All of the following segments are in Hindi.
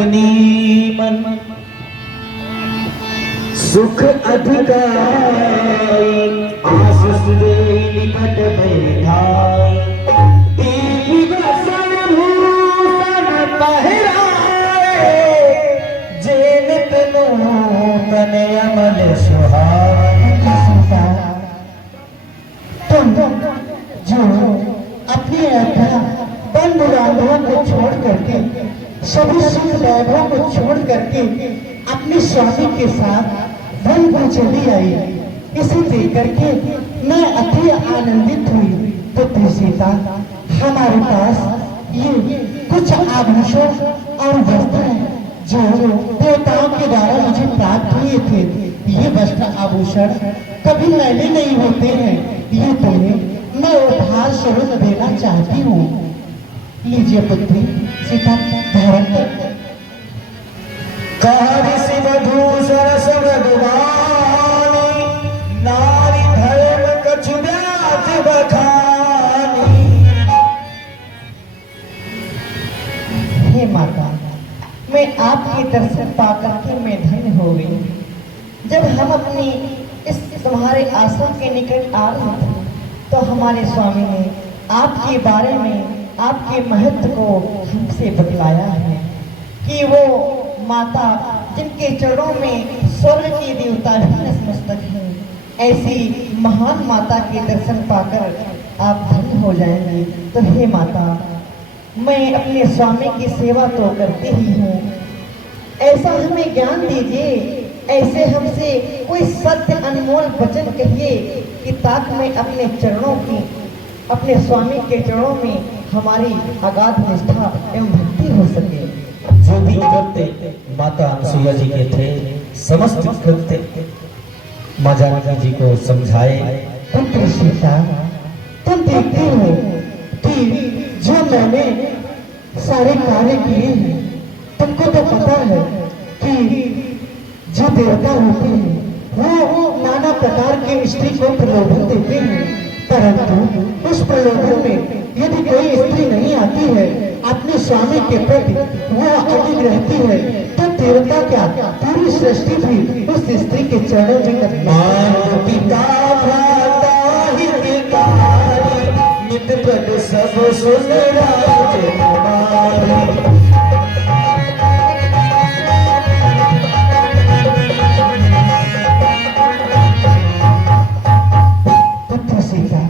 अपनी मन सुख अधिकारी आशीष दे निकट बैठा अमल तुम जो अपने बंधु बांधवों को छोड़ करके सभी सुख वैभव को छोड़ करके अपने स्वामी के साथ वन को चली आई, इसे देख करके मैं अति आनंदित हुई। तो सीता, हमारे पास ये कुछ आभूषण और वस्त्र हैं जो देवताओं के द्वारा मुझे प्राप्त हुए थे। ये वस्त्र आभूषण कभी मैले नहीं होते हैं, ये तुम्हें मैं उपहार स्वरूप देना चाहती हूँ। लीजिए पुत्री सीता, धारण कर। नारी धर्म कछु ब्याज बखानी। हे माता, मैं आपके दर्शन पाकर के मैं धन्य हो गई। जब हम अपनी इस तुम्हारे आश्रम के निकट आ रहे थे तो हमारे स्वामी ने आपके बारे में, आपके महत्व को हमसे बतलाया है कि वो माता जिनके चरणों में स्वर्ग की देवता भी नतमस्तक हैं, ऐसी महान माता के दर्शन पाकर आप धन्य हो जाएंगे। तो हे माता, मैं अपने स्वामी की सेवा तो करती ही हूँ, ऐसा हमें ज्ञान दीजिए, ऐसे हमसे कोई सत्य अनमोल वचन कहिए कि ताकि मैं अपने चरणों की, अपने स्वामी के चरणों में हमारी अगाध निष्ठा एवं भक्ति हो सके। जो भी कृत्य माता अनसुईया जी के थे, समस्त कृत्य माँ जानकी जी को समझाए। पुत्र सीता, तुम देखते हो कि जो मैंने सारे कार्य किए हैं, तुमको तो पता है कि जो देवता होते हैं वो नाना प्रकार के स्त्री को प्रलोभन देते हैं, परंतु उस प्रलोभन में यदि कोई स्त्री नहीं आती है अपने स्वामी के प्रति, वो अडिग रहती है, तो देवता क्या पूरी सृष्टि भी उस स्त्री के चरणों में सब सुन पुत्र सीता,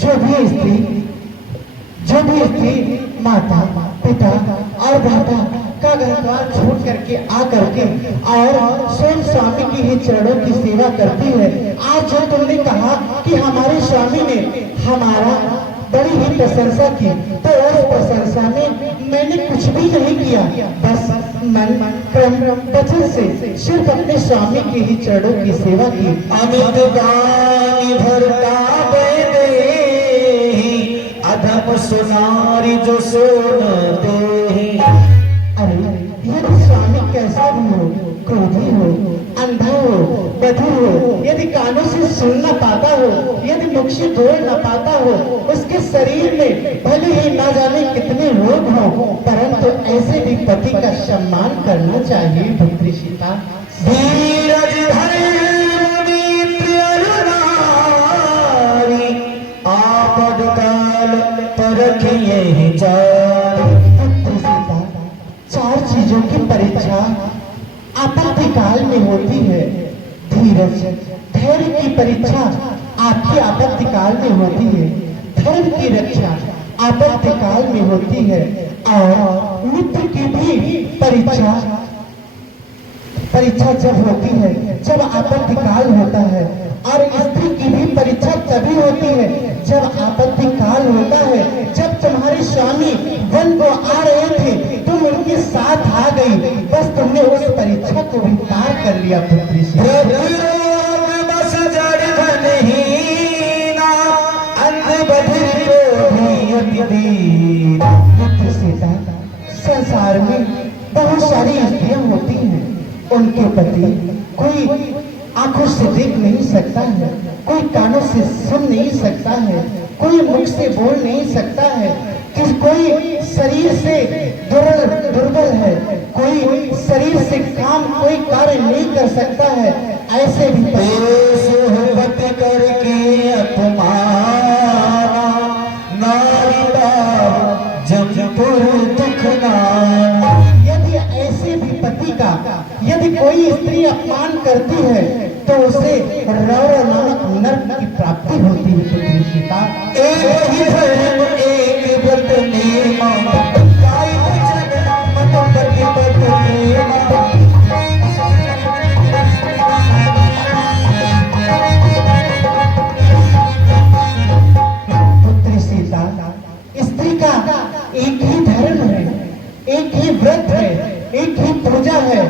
जो भी स्त्री माता, पिता और भ्राता का घर छोड़ करके आ करके और स्वयं स्वामी की ही चरणों की सेवा करती है। आज जो तुमने कहा कि हमारे स्वामी ने हमारा बड़ी ही प्रशंसा की, तो उस प्रशंसा में मैंने कुछ भी नहीं किया, बस मन क्रम वचन से सिर्फ अपने स्वामी की ही चरणों की सेवा की। अमित गानी भरता अधम सुनारी जो सोनते हैं। अरे यदि स्वामी कैसा भी हो, क्रोधी हो, अंधा हो, बधिर हो, यदि कानों से सुन न पाता हो, यदि मुख से बोल न पाता हो, उसके शरीर में भले ही ना जाने कितने रोग हो, परंतु ऐसे भी पति का सम्मान करना चाहिए। पुत्री सीता, धीरज धरे आपद काल परखिए ही चार चीजों की परीक्षा आपत्ति काल में होती है। धीरज, धैर्य की परीक्षा आपकी आपत्ति काल में होती है, धर्म की रक्षा आपत्ति काल में होती है, और मित्र की भी परीक्षा जब होती है जब आपत्ति काल होता है, और स्त्री की भी परीक्षा तभी होती है जब आपत्ति काल होता है। जब तुम्हारे स्वामी वन को आ रहे थे, तुम उनके साथ आ गई, बस तुमने उस परीक्षा को भी पार कर लिया। पुत्री से संसार में बहुत सारी स्त्रियां होती हैं, उनके पति कोई आंखों से देख नहीं सकता है, कोई कानों से सुन नहीं सकता है, कोई मुख से बोल नहीं सकता है, कि कोई शरीर से दुर्बल है, कोई से काम कोई कार्य नहीं कर सकता है, ऐसे भी सोहबत करके अपमाना नारिता जमपुर दुखनाना। यदि ऐसे भी पति का यदि कोई स्त्री अपमान करती है तो उसे रौरव नामक नरक की प्राप्ति होती है। पुत्री सीता, एक ही धर्म एक व्रत नेमा, गाय वचन मत पति प्रेमा। पुत्री सीता, स्त्री का एक ही धर्म है, एक ही व्रत है, एक ही पूजा है,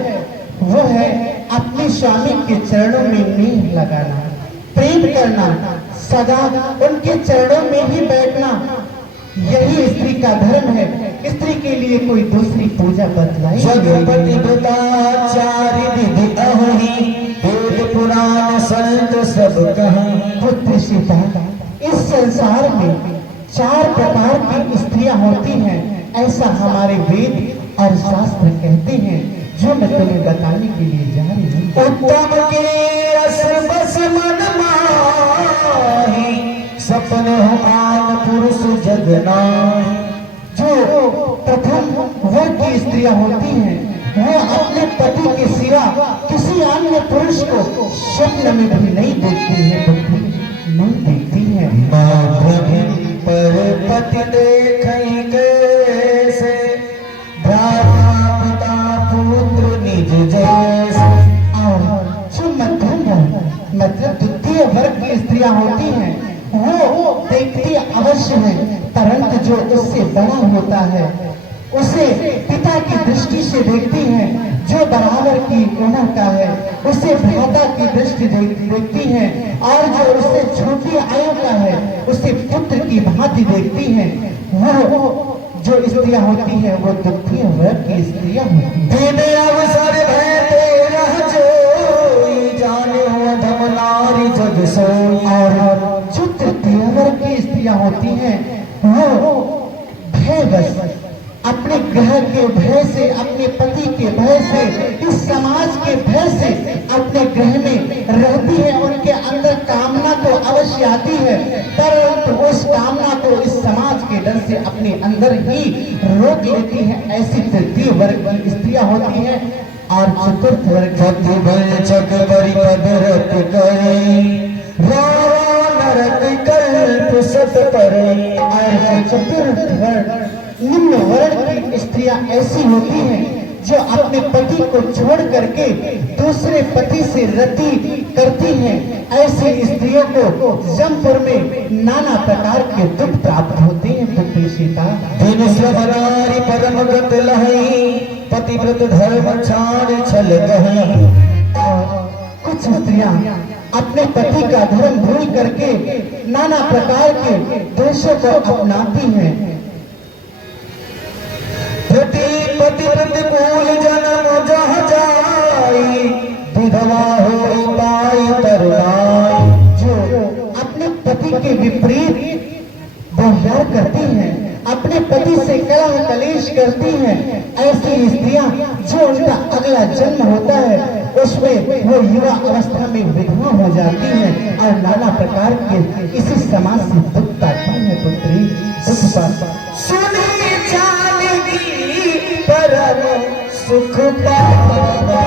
वो है अपने स्वामी के चरणों में नींव लगाना, प्रेम करना, सदा उनके चरणों में ही बैठना। यही स्त्री का धर्म है। स्त्री के लिए कोई दूसरी पूजा बतलाई। जगपति पिता चारि विधि अहि, वेद पुराण संत सब कहीं। पुत्र सीता, इस संसार में 4 प्रकार की स्त्रियां होती हैं, ऐसा हमारे वेद और शास्त्र कहते हैं, जो मैं तुम्हें बताने के लिए जा रही हूँ। उत्तम के रस बस मन माही, सपन आन पुरुष जगनाही। जो प्रथम वर्ग की स्त्रियां होती हैं, वो अपने पति के सिवा किसी अन्य पुरुष को स्वप्न में भी नहीं देखती है, नहीं देखती है। पर पति देखें कैसे, भ्राता पिता पुत्र निज जैसे। और जो मध्यम वर्ग मतलब द्वितीय वर्ग की स्त्रियां होती हैं, वो देखती अवश्य है, परंतु जो उससे बड़ा होता है उसे पिता की दृष्टि से देखती हैं, जो बराबर की उम्र का है उसे भ्राता की दृष्टि देखती हैं, और जो उससे छोटी आयु का है उसे पुत्र की भांति देखती हैं। वो जो स्त्रियां होती हैं वो द्वितीय वर्ग की स्त्रियां होती हैं। देने अवसर भय रह जोई, जाने हो धम नारी जग सोई। और जो तृतीय वर्ग की स्त्रियां होती हैं वो भयवश, अपने ग्रह के भय से, अपने पति के भय से, इस समाज के भय से अपने ग्रह में रहती है। उनके अंदर कामना तो अवश्य आती है, परंतु उस कामना को इस समाज के डर से अपने अंदर ही रोक लेती है। ऐसी तृतीय वर्ग की स्त्रियां होती हैं। और चतुर्थ वर्ग चकबरी पदरत करे, नरक कल्प सत परे। और चतुर्थ वर्ग निम्न वर्ण की स्त्रियां ऐसी होती हैं जो अपने पति को छोड़ करके दूसरे पति से रति करती हैं। ऐसी स्त्रियों को जमपुर में नाना प्रकार के दुख प्राप्त होते हैं। पुत्री सीता, दिन श्रवणारी परम व्रत लहई, पतिव्रत धर्म छाड़ छल गही। और कुछ स्त्रियां अपने पति का धर्म भूल करके नाना प्रकार के दोषों को अपनाती हैं। पति प्रतिकूल जन्म जहाँ जाई, विधवा हो पाई तरुणाई। जो अपने पति के विपरीत व्यवहार करती हैं, अपने पति से कलह कलेश करती हैं, ऐसी स्त्रियां जो उनका अगला जन्म होता है उसमें वो युवा अवस्था में विधवा हो जाती हैं और नाना प्रकार के इसी समाज से दुख पाती है। पुत्री, दुख पाता सुनी जानेगी परम सुख पावा।